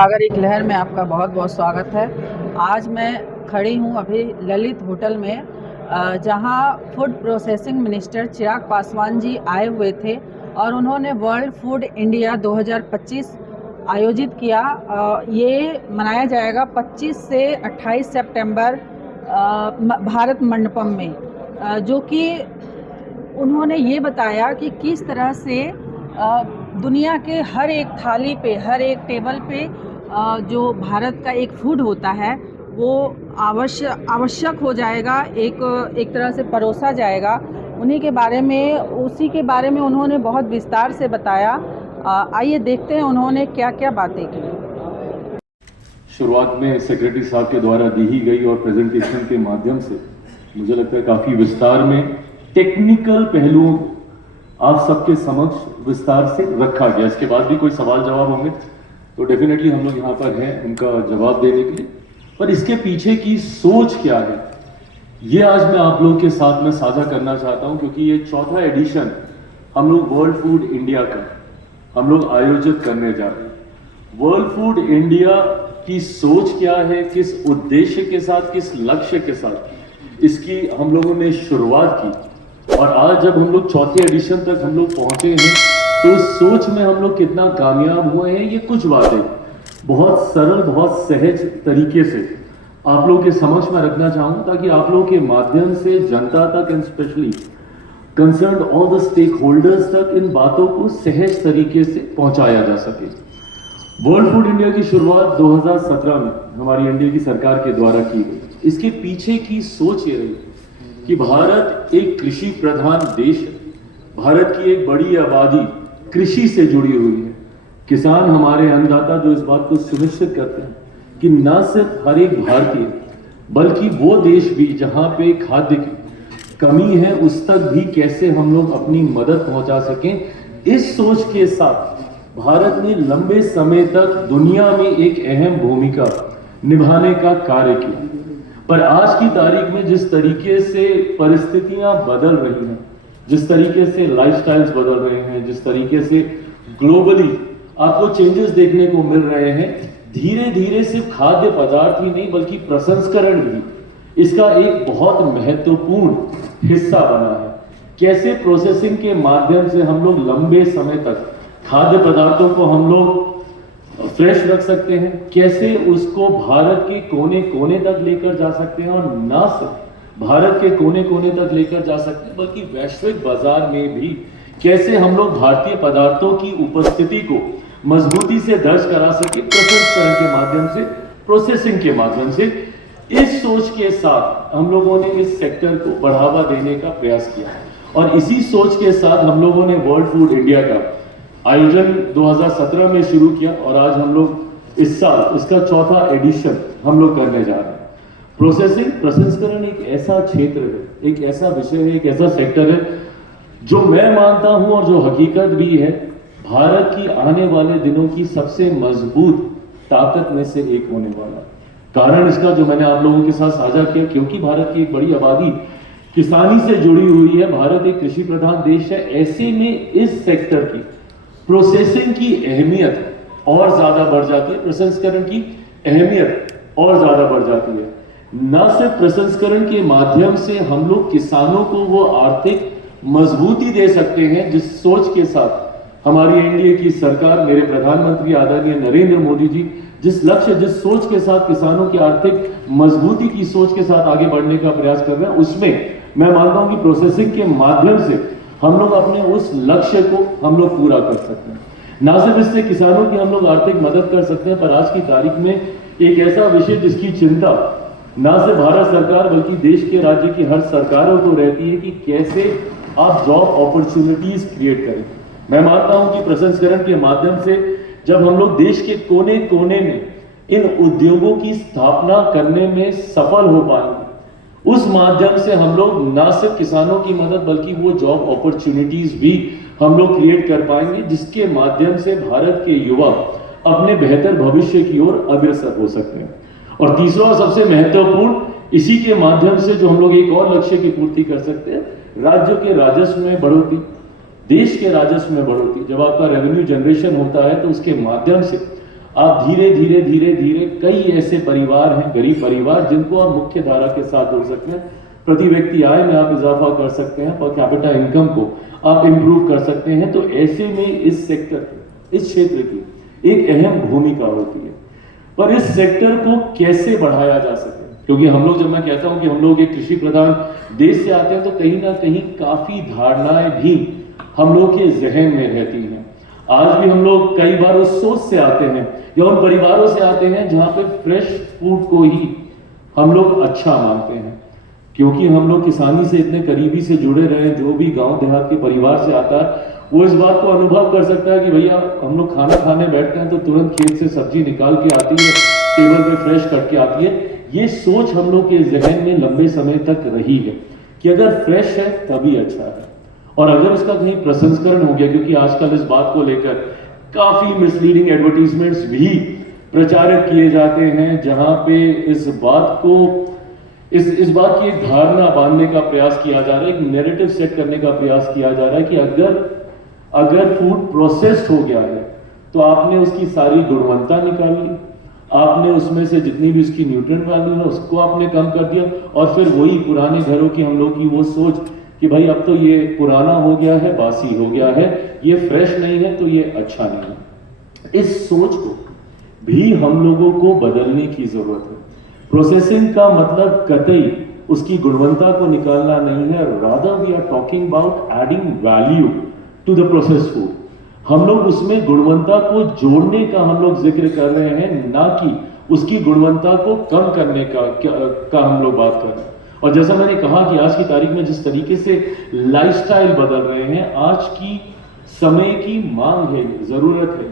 सागर एक लहर में आपका बहुत बहुत स्वागत है। आज मैं खड़ी हूँ अभी ललित होटल में, जहाँ food processing minister Chirag Paswan ji आए हुए थे और उन्होंने वर्ल्ड फूड इंडिया 2025 आयोजित किया। ये मनाया जाएगा 25 से 28 सितंबर भारत मंडपम में, जो कि उन्होंने ये बताया कि किस तरह से दुनिया के हर एक थाली पे, हर एक टेबल पे जो भारत का एक फूड होता है वो आवश्यक हो जाएगा, एक तरह से परोसा जाएगा। उसी के बारे में उन्होंने बहुत विस्तार से बताया। आइए देखते हैं उन्होंने क्या क्या बातें की। शुरुआत में सेक्रेटरी साहब के द्वारा दी ही गई और प्रेजेंटेशन के माध्यम से मुझे लगता है काफी विस्तार में टेक्निकल पहलुओं को आप सबके समक्ष विस्तार से रखा गया। इसके बाद भी कोई सवाल जवाब होंगे तो डेफिनेटली हम लोग यहाँ पर हैं उनका जवाब देने के लिए। पर इसके पीछे की सोच क्या है ये आज मैं आप लोग के साथ में साझा करना चाहता हूँ, क्योंकि ये चौथा एडिशन हम लोग वर्ल्ड फूड इंडिया का हम लोग आयोजित करने जा रहे हैं। वर्ल्ड फूड इंडिया की सोच क्या है, किस उद्देश्य के साथ, किस लक्ष्य के साथ इसकी हम लोगों ने शुरुआत की, और आज जब हम लोग चौथे एडिशन तक हम लोग पहुंचे हैं तो उस सोच में हम लोग कितना कामयाब हुए हैं, ये कुछ बातें बहुत सरल, बहुत सहज तरीके से आप लोगों के समक्ष में रखना चाहूँ, ताकि आप लोगों के माध्यम से जनता तक and specially concerned all the stakeholders तक इन बातों को सहज तरीके से पहुंचाया जा सके। वर्ल्ड फूड इंडिया की शुरुआत 2017 में हमारी एनडीए की सरकार के द्वारा की गई। इसके पीछे की सोच ये रही कि भारत एक कृषि प्रधान देश है। भारत की एक बड़ी आबादी कृषि से जुड़ी हुई है। किसान हमारे अन्नदाता जो इस बात को सुनिश्चित करते हैं कि न सिर्फ हर एक भारतीय बल्कि वो देश भी जहां पे खाद्य की कमी है उस तक भी कैसे हम लोग अपनी मदद पहुंचा सकें। इस सोच के साथ भारत ने लंबे समय तक दुनिया में एक अहम भूमिका निभाने का कार्य किया। पर आज की तारीख में जिस तरीके से परिस्थितियां बदल रही हैं, जिस तरीके से लाइफस्टाइल्स बदल रहे हैं, जिस तरीके से ग्लोबली आपको चेंजेस देखने को मिल रहे हैं, धीरे धीरे सिर्फ खाद्य पदार्थ ही नहीं बल्कि प्रसंस्करण भी इसका एक बहुत महत्वपूर्ण हिस्सा बना है। कैसे प्रोसेसिंग के माध्यम से हम लोग लंबे समय तक खाद्य पदार्थों को हम लोग फ्रेश रख सकते हैं, कैसे उसको भारत के कोने कोने तक लेकर जा सकते हैं, और न सिर्फ भारत के कोने कोने तक लेकर जा सकते हैं बल्कि वैश्विक बाजार में भी कैसे हम लोग भारतीय पदार्थों की उपस्थिति को मजबूती से दर्ज करा सके प्रसंस्करण के माध्यम से, प्रोसेसिंग के माध्यम से। इस सोच के साथ हम लोगों ने इस सेक्टर को बढ़ावा देने का प्रयास किया, और इसी सोच के साथ हम लोगों ने वर्ल्ड फूड इंडिया का आयोजन 2017 में शुरू किया, और आज हम लोग इस साल इसका चौथा एडिशन हम लोग करने जा रहे हैं। प्रोसेसिंग, प्रसंस्करण एक ऐसा क्षेत्र है, एक ऐसा विषय है, एक ऐसा सेक्टर है जो मैं मानता हूं और जो हकीकत भी है भारत की आने वाले दिनों की सबसे मजबूत ताकत में से एक होने वाला। कारण इसका जो मैंने आप लोगों के साथ साझा किया, क्योंकि भारत की एक बड़ी आबादी किसानी से जुड़ी हुई है, भारत एक कृषि प्रधान देश है। ऐसे में इस सेक्टर की प्रोसेसिंग की अहमियत और ज्यादा बढ़ जाती है, प्रसंस्करण की अहमियत और ज्यादा बढ़ जाती है। न सिर्फ प्रसंस्करण के माध्यम से हम लोग किसानों को वो आर्थिक मजबूती दे सकते हैं जिस सोच के साथ हमारी एनडीए की सरकार, मेरे प्रधानमंत्री आदरणीय नरेंद्र मोदी जी जिस लक्ष्य, जिस सोच के साथ किसानों की आर्थिक मजबूती की सोच के साथ आगे बढ़ने का प्रयास कर रहे हैं, उसमें मैं मानता हूं कि प्रोसेसिंग के माध्यम से हम लोग अपने उस लक्ष्य को हम लोग पूरा कर सकते हैं। ना सिर्फ इससे किसानों की हम लोग आर्थिक मदद कर सकते हैं, पर आज की तारीख में एक ऐसा विषय जिसकी चिंता ना सिर्फ भारत सरकार बल्कि देश के राज्य की हर सरकारों को रहती है कि कैसे आप जॉब अपॉर्चुनिटीज क्रिएट करें। मैं मानता हूं कि प्रसंस्करण के माध्यम से जब हम लोग देश के कोने कोने में इन उद्योगों की स्थापना करने में सफल हो पाएंगे, उस माध्यम से हम लोग न सिर्फ किसानों की मदद बल्कि वो जॉब अपॉर्चुनिटीज भी हम लोग क्रिएट कर पाएंगे, जिसके माध्यम से भारत के युवा अपने बेहतर भविष्य की ओर अग्रसर हो सकते हैं। और तीसरा और सबसे महत्वपूर्ण, इसी के माध्यम से जो हम लोग एक और लक्ष्य की पूर्ति कर सकते हैं, राज्यों के राजस्व में बढ़ोतरी, देश के राजस्व में बढ़ोतरी। जब आपका रेवेन्यू जनरेशन होता है तो उसके माध्यम से आप धीरे धीरे धीरे धीरे कई ऐसे परिवार हैं, गरीब परिवार, जिनको आप मुख्य धारा के साथ जोड़ सकते हैं। प्रति व्यक्ति आय में आप इजाफा कर सकते हैं, पर कैपिटा इनकम को आप इंप्रूव कर सकते हैं। तो ऐसे में इस सेक्टर, इस क्षेत्र की एक अहम भूमिका होती है। पर इस सेक्टर को कैसे बढ़ाया जा सके, क्योंकि हम लोग, जब मैं कहता हूं कि हम लोग एक कृषि प्रधान देश से आते हैं, तो कहीं ना कहीं काफी धारणाएं भी हम लोग के जहन में रहती हैं। आज भी हम लोग कई बार उस सोच से आते हैं या उन परिवारों से आते हैं जहां पे फ्रेश फूड को ही हम लोग अच्छा मानते हैं, क्योंकि हम लोग किसानी से इतने करीबी से जुड़े रहे। जो भी गांव देहात के परिवार से आता है वो इस बात को अनुभव कर सकता है कि भैया हम लोग खाना खाने बैठते हैं तो तुरंत खेत से सब्जी निकाल के आती है, टेबल पे फ्रेश करके आती है। ये सोच हम लोग के जहन में लंबे समय तक रही है कि अगर फ्रेश है तभी अच्छा है, और अगर उसका कहीं प्रसंस्करण हो गया, क्योंकि आजकल इस बात को लेकर काफी मिसलीडिंग एडवर्टीजमेंट्स भी प्रचारित किए जाते हैं, जहां पे इस बात की एक धारणा बांधने का प्रयास किया जा रहा है, एक नैरेटिव सेट करने का प्रयास किया जा रहा है कि अगर फूड प्रोसेस्ड हो गया है तो आपने उसकी सारी गुणवत्ता निकाल ली, आपने उसमें से जितनी भी उसकी न्यूट्रिएंट वैल्यू है उसको आपने कम कर दिया, और फिर वही पुराने घरों की हम लोग की वो सोच कि भाई अब तो ये पुराना हो गया है, बासी हो गया है, ये फ्रेश नहीं है तो ये अच्छा नहीं है। इस सोच को भी हम लोगों को बदलने की जरूरत है। प्रोसेसिंग का मतलब कतई उसकी गुणवत्ता को निकालना नहीं है, rather we are talking about adding value to the processed food. हम लोग उसमें गुणवत्ता को जोड़ने का हम लोग जिक्र कर रहे हैं, ना कि उसकी गुणवत्ता को कम करने का हम लोग बात कर रहे हैं। और जैसा मैंने कहा कि आज की तारीख में जिस तरीके से लाइफस्टाइल बदल रहे हैं, आज की समय की मांग है, जरूरत है।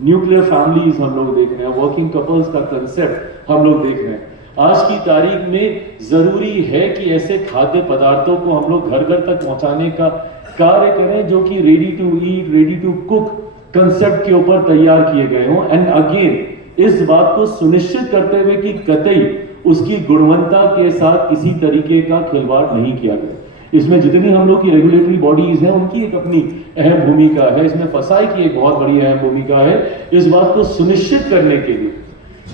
न्यूक्लियर फैमिलीज हम लोग देख रहे हैं, वर्किंग कपल्स का कंसेप्ट हम लोग देख रहे हैं। आज की तारीख में जरूरी है कि ऐसे खाद्य पदार्थों को हम लोग घर घर तक पहुंचाने का कार्य करें जो कि ready to eat, ready to cook concept के ऊपर तैयार किए गए हों। एंड अगेन इस बात को सुनिश्चित करते हुए कि कतई उसकी गुणवत्ता के साथ किसी तरीके का खिलवाड़ नहीं किया गया। इसमें जितनी हम लोग की रेगुलेटरी बॉडीज हैं उनकी एक अपनी अहम भूमिका है, इसमें फसाई की एक बहुत बड़ी अहम भूमिका है, इस बात को सुनिश्चित करने के लिए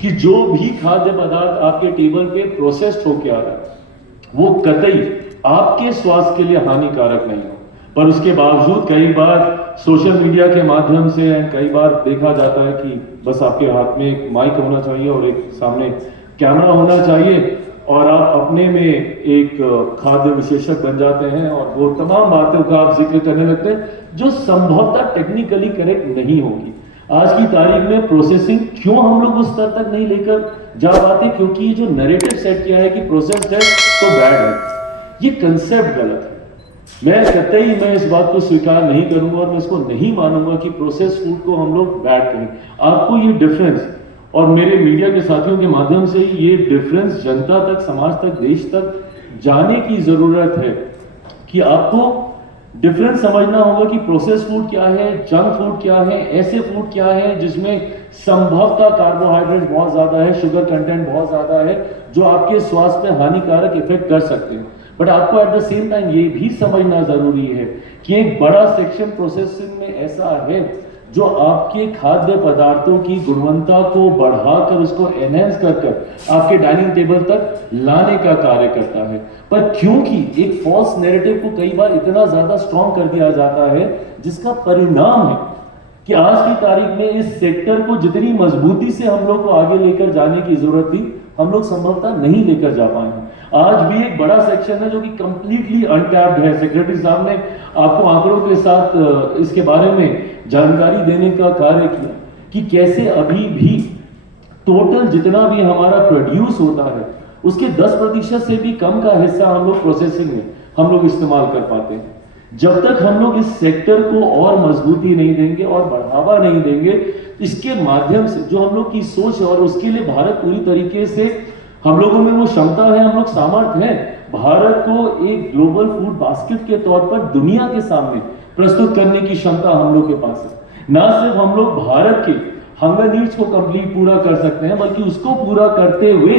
कि जो भी खाद्य पदार्थ आपके टेबल पे प्रोसेस्ड होकर आ रहा है वो कतई आपके स्वास्थ्य के लिए हानिकारक नहीं हो। पर उसके बावजूद कई बार सोशल मीडिया के माध्यम से कई बार देखा जाता है कि बस आपके हाथ में एक माइक होना चाहिए और एक सामने कैमरा होना चाहिए, और आप अपने में एक खाद्य विशेषज्ञ बन जाते हैं और वो तमाम बातों का आप जिक्र करने लगते हैं जो संभवतः टेक्निकली करेक्ट नहीं होगी। आज की तारीख में प्रोसेसिंग क्यों हम लोग उस स्तर तक नहीं लेकर जा पाते, क्योंकि ये जो नैरेटिव सेट किया है कि प्रोसेस्ड है तो बैड है, ये कंसेप्ट गलत है। मैं इस बात को स्वीकार नहीं करूंगा और मैं इसको नहीं मानूंगा कि प्रोसेस्ड फूड को हम लोग बैड करें। आपको ये डिफरेंस, और मेरे मीडिया के साथियों के माध्यम से ये डिफरेंस जनता तक, समाज तक, देश तक जाने की जरूरत है कि आपको डिफरेंस समझना होगा कि प्रोसेस्ड फूड क्या है, जंक फूड क्या है, ऐसे फूड क्या है जिसमें संभवतः कार्बोहाइड्रेट बहुत ज्यादा है, शुगर कंटेंट बहुत ज्यादा है, जो आपके स्वास्थ्य पे हानिकारक इफेक्ट कर सकते हैं। बट आपको एट द सेम टाइम ये भी समझना जरूरी है कि एक बड़ा सेक्शन प्रोसेसिंग में ऐसा है जो आपके खाद्य पदार्थों की गुणवत्ता को बढ़ाकर उसको एनहेंस कर आपके डाइनिंग टेबल तक लाने का कार्य करता है। पर क्योंकि एक फॉल्स नैरेटिव को कई बार इतना ज्यादा स्ट्रॉन्ग कर दिया जाता है, जिसका परिणाम है कि आज की तारीख में इस सेक्टर को जितनी मजबूती से हम लोग को आगे लेकर जाने की जरूरत थी, हम लोग संभवतः नहीं लेकर जा पाए। आज भी एक बड़ा सेक्शन है जो कि कंप्लीटली अनटैप्ड है। सेक्रेटरी साहब ने आपको आंकड़ों के साथ इसके बारे में जानकारी देने का कार्य किया कि कैसे अभी भी टोटल जितना भी हमारा प्रोड्यूस होता है उसके 10% से भी कम का हिस्सा हम लोग प्रोसेसिंग में हम लोग इस्तेमाल कर पाते हैं। जब तक हम लोग इस सेक्टर को और मजबूती नहीं देंगे और बढ़ावा नहीं देंगे, इसके माध्यम से जो हम लोग की सोच है, और उसके लिए भारत पूरी तरीके से हम लोगों में वो क्षमता है, हम लोग सामर्थ्य हैं भारत को एक ग्लोबल फूड बास्केट के तौर पर दुनिया के सामने प्रस्तुत करने की क्षमता हम लोग के पास है। ना सिर्फ हम लोग भारत के हंगर नीड्स को कंप्लीट पूरा कर सकते हैं, बल्कि उसको पूरा करते हुए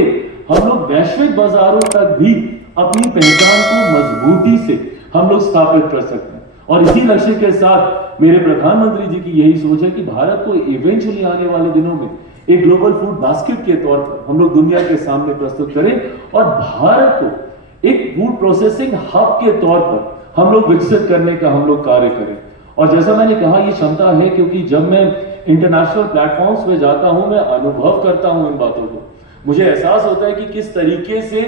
हम लोग वैश्विक बाजारों तक भी अपनी पहचान को मजबूती से हम लोग स्थापित कर सकते हैं। और इसी लक्ष्य के साथ मेरे प्रधानमंत्री जी की यही सोच है कि भारत को इवेंचुअली आने वाले दिनों में एक ग्लोबल फूड बास्केट के तौर पर हम लोग दुनिया के सामने प्रस्तुत करें और भारत को एक फूड प्रोसेसिंग हब के तौर पर हम लोग विकसित करने का हम लोग कार्य करें। और जैसा मैंने कहा, ये क्षमता है क्योंकि जब मैं इंटरनेशनल प्लेटफॉर्म्स पे जाता हूं, मैं अनुभव करता हूं इन बातों को, मुझे एहसास होता है कि किस तरीके से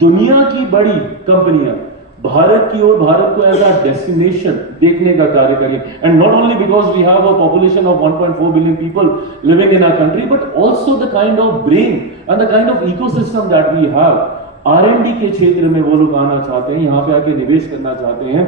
दुनिया की बड़ी कंपनियां भारत की ओर, भारत को एज अ डेस्टिनेशन देखने का कार्य करें। And not only because we have a population of 1.4 billion people living in our country, but also the kind of brain and the kind of ecosystem that we have. R&D के क्षेत्र में वो लोग आना चाहते हैं, यहाँ पे आके निवेश करना चाहते हैं।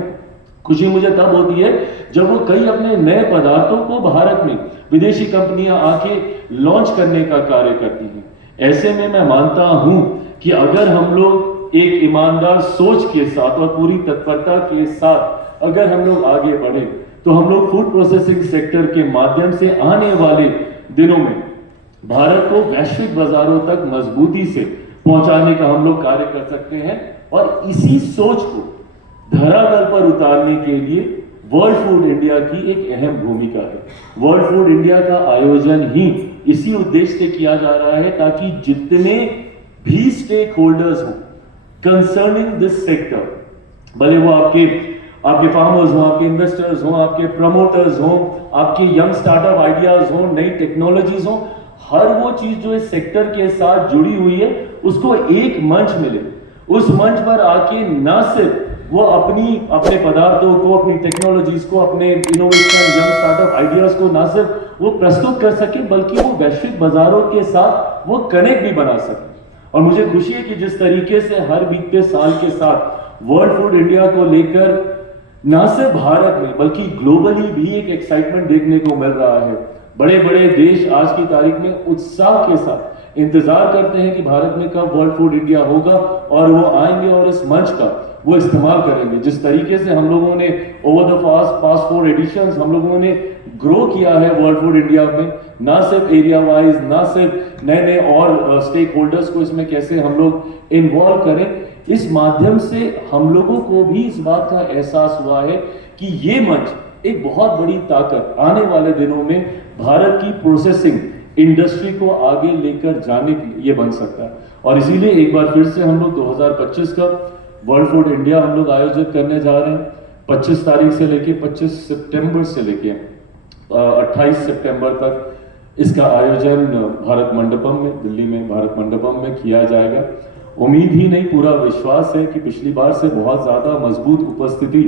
खुशी मुझे तब होती है जब वो कई अपने नए पदार्थों को भारत में विदेशी कंपनियां आके लॉन्च करने का कार्य करती हैं। ऐसे में मैं मानता हूं कि अगर हम लोग एक ईमानदार सोच के साथ और पूरी तत्परता के साथ अगर हम लोग आगे बढ़े, तो हम लोग फूड प्रोसेसिंग सेक्टर के माध्यम से आने वाले दिनों में भारत को वैश्विक बाजारों तक मजबूती से पहुंचाने का हम लोग कार्य कर सकते हैं। और इसी सोच को धरातल पर उतारने के लिए वर्ल्ड फूड इंडिया की एक अहम भूमिका है। वर्ल्ड फूड इंडिया का आयोजन ही इसी उद्देश्य से किया जा रहा है ताकि जितने भी स्टेक होल्डर्स हो कंसर्निंग दिस सेक्टर, भले वो आपके फार्मर्स हो, आपके इन्वेस्टर्स हो, आपके प्रमोटर्स हो, आपके यंग स्टार्टअप आइडियाज हो, नई टेक्नोलॉजीज हो, हर वो चीज जो इस सेक्टर के साथ जुड़ी हुई है उसको एक मंच मिले। उस मंच पर आके ना सिर्फ वो अपने पदार्थों को, अपनी टेक्नोलॉजीज को, अपने इनोवेशन, यंग स्टार्टअप आइडियाज को ना सिर्फ वो प्रस्तुत कर सके, बल्कि वो वैश्विक बाजारों के साथ वो कनेक्ट भी बना सके। और मुझे खुशी है कि जिस तरीके से हर बीते साल के साथ वर्ल्ड फूड इंडिया को लेकर ना सिर्फ भारत में बल्कि ग्लोबली भी एक एक्साइटमेंट देखने को मिल रहा है। बड़े बड़े देश आज की तारीख में उत्साह के साथ इंतजार करते हैं कि भारत में कब वर्ल्ड फूड इंडिया होगा और वो आएंगे और इस मंच का वो इस्तेमाल करेंगे। जिस तरीके से हम लोगों ने ओवर द पास्ट 4 एडिशंस हम लोगों ने ग्रो किया है वर्ल्ड फूड इंडिया में, ना सिर्फ एरिया वाइज, ना सिर्फ नए नए और स्टेक होल्डर्स को इसमें कैसे हम लोग इन्वॉल्व करें, इस माध्यम से हम लोगों को भी इस बात का एहसास हुआ है कि ये मंच एक बहुत बड़ी ताकत आने वाले दिनों में भारत की प्रोसेसिंग इंडस्ट्री को आगे लेकर जाने के लिए बन सकता है। और इसीलिए एक बार फिर से हम लोग 2025 का वर्ल्ड फूड इंडिया हम लोग आयोजित करने जा रहे हैं। 25 तारीख से लेके 25 सितंबर से लेके 28 सितंबर तक इसका आयोजन भारत मंडपम में, दिल्ली में भारत मंडपम में किया जाएगा। उम्मीद ही नहीं, पूरा विश्वास है कि पिछली बार से बहुत ज़्यादा मजबूत उपस्थिति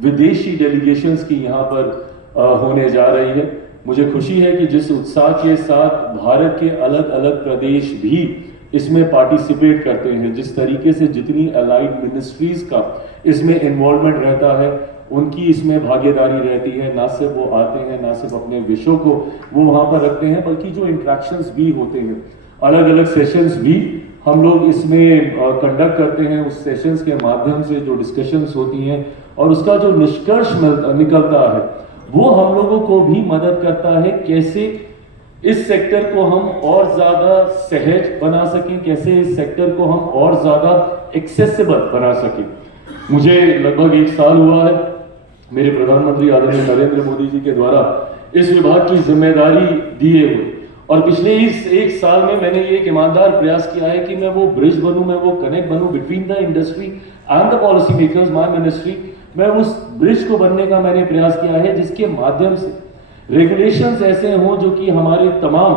विदेशी डेलीगेशंस की यहाँ पर होने जा रही है। मुझे खुशी है कि जिस उत्साह के साथ भारत के अलग अलग प्रदेश भी इसमें पार्टिसिपेट करते हैं, जिस तरीके से जितनी अलाइड मिनिस्ट्रीज का इसमें इन्वॉल्वमेंट रहता है, उनकी इसमें भागीदारी रहती है। ना सिर्फ वो आते हैं, ना सिर्फ अपने विषयों को वो वहाँ पर रखते हैं, बल्कि जो इंट्रैक्शंस भी होते हैं, अलग अलग सेशंस भी हम लोग इसमें कंडक्ट करते हैं। उस सेशंस के माध्यम से जो डिस्कशंस होती हैं और उसका जो निष्कर्ष निकलता है वो हम लोगों को भी मदद करता है कैसे इस सेक्टर को हम और ज्यादा सहज बना सकें, कैसे इस सेक्टर को हम और ज्यादा एक्सेसिबल बना सकें। मुझे लगभग 1 साल हुआ है मेरे प्रधानमंत्री आदरणीय नरेंद्र मोदी जी के द्वारा इस विभाग की जिम्मेदारी दिए हुए, और पिछले इस 1 साल में मैंने ये एक ईमानदार प्रयास किया है कि मैं वो ब्रिज बनूं, मैं वो कनेक्ट बनूं between the industry and the policy makers, my ministry. मैं उस ब्रिज को बनने का मैंने प्रयास किया है जिसके माध्यम से रेगुलेशंस ऐसे हों जो कि हमारे तमाम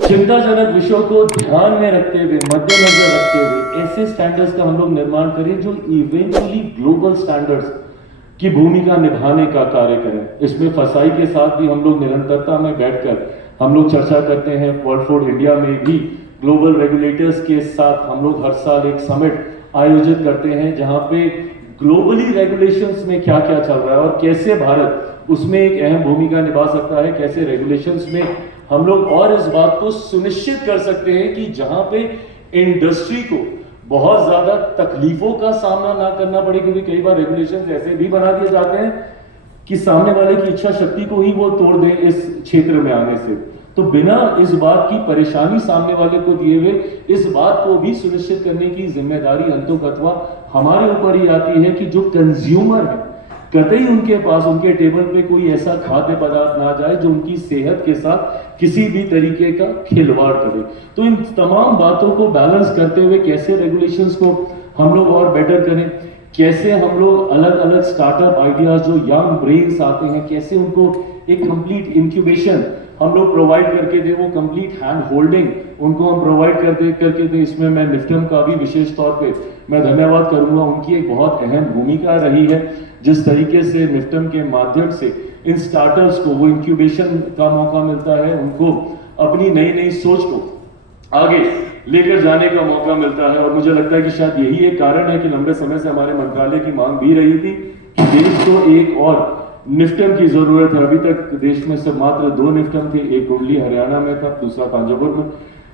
चिंताजनक विषयों को ध्यान में रखते हुए, मद्देनजर रखते हुए ऐसे स्टैंडर्ड्स का हम लोग निर्माण करें जो इवेंचुअली ग्लोबल स्टैंडर्ड्स की भूमिका निभाने का कार्य करें। इसमें फसाई के साथ भी हम लोग निरंतरता में बैठकर हम लोग चर्चा करते हैं। वर्ल्ड फूड इंडिया में भी ग्लोबल रेगुलेटर्स के साथ हम लोग हर साल एक समिट आयोजित करते हैं जहां पे ग्लोबली रेगुलेशंस में क्या क्या चल रहा है और कैसे भारत उसमें एक अहम भूमिका निभा सकता है, कैसे रेगुलेशंस में हम लोग और इस बात को सुनिश्चित कर सकते हैं कि जहां पे इंडस्ट्री को बहुत ज्यादा तकलीफों का सामना ना करना पड़े, क्योंकि कई बार रेगुलेशंस ऐसे भी बना दिए जाते हैं कि सामने वाले की इच्छा शक्ति को ही वो तोड़ दें इस क्षेत्र में आने से। तो बिना इस बात की परेशानी सामने वाले को दिए हुए इस बात को भी सुनिश्चित करने की जिम्मेदारी अंततोगत्वा हमारे ऊपर ही आती है कि जो कंज्यूमर है, कतई उनके पास उनके टेबल पे कोई ऐसा खाद्य पदार्थ ना जाए जो उनकी सेहत के साथ किसी भी तरीके का खिलवाड़ करे। तो इन तमाम बातों को बैलेंस करते हुए कैसे रेगुलेशंस को हम लोग और बेटर करें, कैसे हम लोग अलग अलग स्टार्टअप आइडियाज जो यंग ब्रेन्स आते हैं कैसे उनको एक कंप्लीट इंक्यूबेशन हम लोग प्रोवाइड करके दे, वो कंप्लीट हैंड होल्डिंग उनको हम प्रोवाइड करके दे। इसमें मैं निफ्टम का भी विशेष तौर पे मैं धन्यवाद करूंगा, उनकी एक बहुत अहम भूमिका रही है। जिस तरीके से निफ्टम के माध्यम से इन स्टार्टअप्स को वो इंक्यूबेशन का मौका मिलता है, उनको अपनी नई नई सोच को आगे लेकर जाने का मौका मिलता है। और मुझे लगता है कि शायद यही एक कारण है कि लंबे समय से हमारे मंत्रालय की मांग भी रही थी कि देश को एक और निफ्टम की जरूरत है। अभी तक देश में से मात्र 2 निफ्टम थे, एक कुंडली हरियाणा में था, दूसरा तांजावुर में,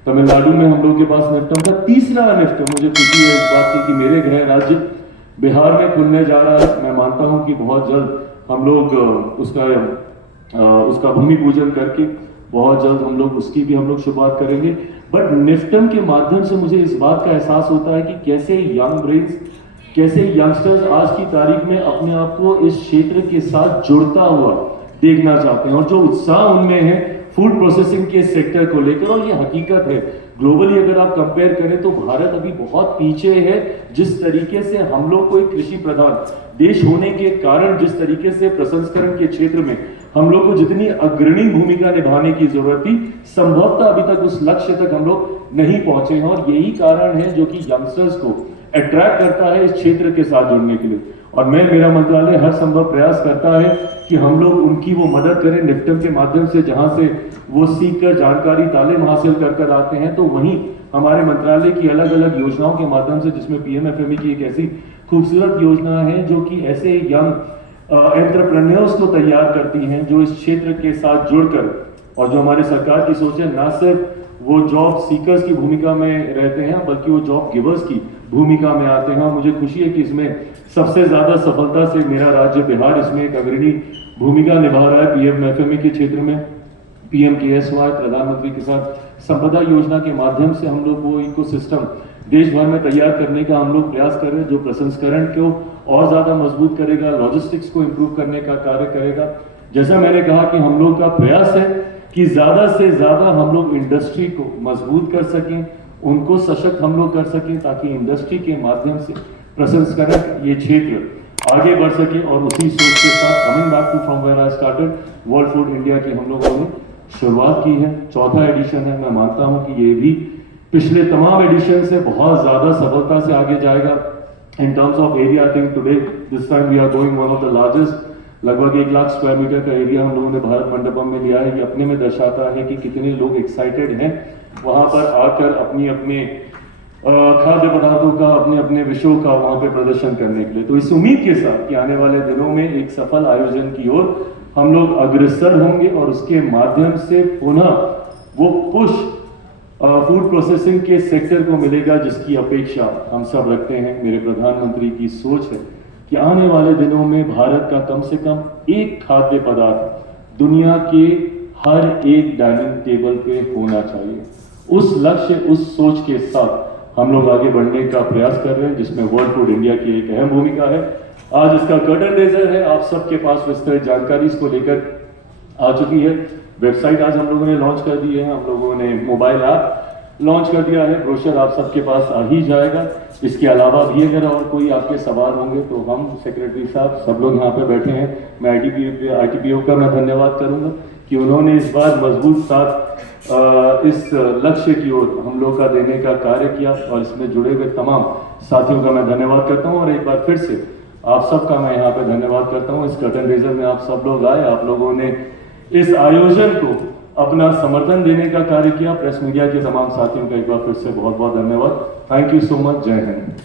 तमिलनाडु में हम लोग के पास निफ्टम था। तीसरा निफ्टम मुझे खुशी है इस बात की कि मेरे गृह राज्य बिहार में खुलने जा रहा है। मैं मानता हूं कि बहुत जल्द हम लोग उसका भूमि पूजन करके बहुत जल्द हम लोग उसकी भी हम लोग शुरुआत करेंगे। बट निफ्टम के माध्यम से मुझे इस बात का एहसास होता है कि कैसे यंग ब्रेन्स, कैसे यंगस्टर्स आज की तारीख में अपने आप को इस क्षेत्र के साथ जुड़ता हुआ देखना चाहते हैं और जो उत्साह उनमें है फूड प्रोसेसिंग के सेक्टर को लेकर। और ये हकीकत है, ग्लोबली अगर आप कंपेयर करें तो भारत अभी बहुत पीछे है। जिस तरीके से हम लोग को एक कृषि प्रधान देश होने के कारण जिस तरीके से प्रसंस्करण के क्षेत्र में हम लोग को जितनी अग्रणी भूमिका निभाने की जरूरत थी, संभवतः अभी तक उस लक्ष्य तक हम लोग नहीं पहुंचे हैं। और यही कारण है जो कि यंगस्टर्स को अट्रैक्ट करता है इस क्षेत्र के साथ जुड़ने के लिए। और मेरा मंत्रालय हर संभव प्रयास करता है कि हम लोग उनकी वो मदद करें निफ्टम के माध्यम से, जहां से वो सीख कर जानकारी तालीम हासिल कर आते हैं। तो वहीं हमारे मंत्रालय की अलग अलग योजनाओं के माध्यम से, जिसमें पीएमएफएमई की एक ऐसी खूबसूरत योजना है जो कि ऐसे यंग एंटरप्रेन्योर्स को तैयार करती हैं जो इस क्षेत्र के साथ जुड़कर, और जो हमारी सरकार की सोच है, ना सिर्फ वो जॉब सीकर्स की भूमिका में रहते हैं बल्कि वो जॉब गिवर्स की भूमिका में आते हैं। और मुझे खुशी है कि इसमें सबसे ज्यादा सफलता से मेरा राज्य बिहार इसमें एक अग्रणी भूमिका निभा रहा है। पीएमएफएमई के क्षेत्र में पीएमकेएसवाई, प्रधानमंत्री किसान संपदा योजना के माध्यम से हम लोग वो इकोसिस्टम देश भर में तैयार करने का हम लोग प्रयास कर रहे हैं, जो प्रसंस्करण को और ज्यादा मजबूत करेगा, लॉजिस्टिक्स को इंप्रूव करने का कार्य करेगा। जैसा मैंने कहा कि हम लोग का प्रयास है कि ज्यादा से ज्यादा हम लोग इंडस्ट्री को मजबूत कर सकें, उनको सशक्त हम लोग कर सकें, ताकि इंडस्ट्री के माध्यम से प्रसंस्करण ये क्षेत्र आगे बढ़ सके। और उसी सोच के साथ coming back to from where I started, world food India की हम लोगों ने शुरुआत की है। 4था एडिशन है। मैं मानता हूं कि ये भी पिछले तमाम एडिशन से बहुत ज्यादा सफलता से आगे जाएगा। In terms of area, I think today this time we are going one of the largest, लगभग 1 लाख स्क्वायर मीटर का एरिया हम लोगों ने भारत मंडपम में लिया है। ये अपने में दर्शाता है कि कितने लोग एक्साइटेड हैं वहां पर आकर अपने खाद्य पदार्थों का, अपने विषयों का वहां पे प्रदर्शन करने के लिए। तो इस उम्मीद के साथ कि आने वाले दिनों में एक सफल आयोजन की ओर हम लोग अग्रसर होंगे और उसके माध्यम से पुनः वो पुश फूड प्रोसेसिंग के सेक्टर को मिलेगा जिसकी अपेक्षा हम सब रखते हैं। मेरे प्रधानमंत्री की सोच है कि आने वाले दिनों में भारत का कम से कम एक खाद्य पदार्थ दुनिया के हर एक डाइनिंग टेबल पे होना चाहिए। उस लक्ष्य, उस सोच के साथ हम लोग आगे बढ़ने का प्रयास कर रहे हैं, जिसमें वर्ल्ड फूड इंडिया की एक अहम भूमिका है। आज इसका कर्टन रेजर है, आप सबके पास विस्तृत जानकारी इसको लेकर आ चुकी है। वेबसाइट आज हम लोगों ने लॉन्च कर दी है, हम लोगों ने मोबाइल ऐप लॉन्च कर दिया है, ब्रोशर आप सबके पास आ ही जाएगा। इसके अलावा भी अगर और कोई आपके सवाल होंगे तो हम सेक्रेटरी साहब सब लोग यहाँ पे बैठे हैं। मैं आईटीपीओ का मैं धन्यवाद करूंगा कि उन्होंने इस बार मजबूत साथ इस लक्ष्य की ओर हम लोग का देने का कार्य किया, और इसमें जुड़े हुए तमाम साथियों का मैं धन्यवाद करता हूँ। और एक बार फिर से आप सबका मैं यहाँ पे धन्यवाद करता हूँ। इस कर्टन रेजर में आप सब लोग आए, आप लोगों ने इस आयोजन को अपना समर्थन देने का कार्य किया। प्रेस मीडिया के तमाम साथियों का एक बार फिर से बहुत बहुत धन्यवाद। Thank you so much. जय हिंद।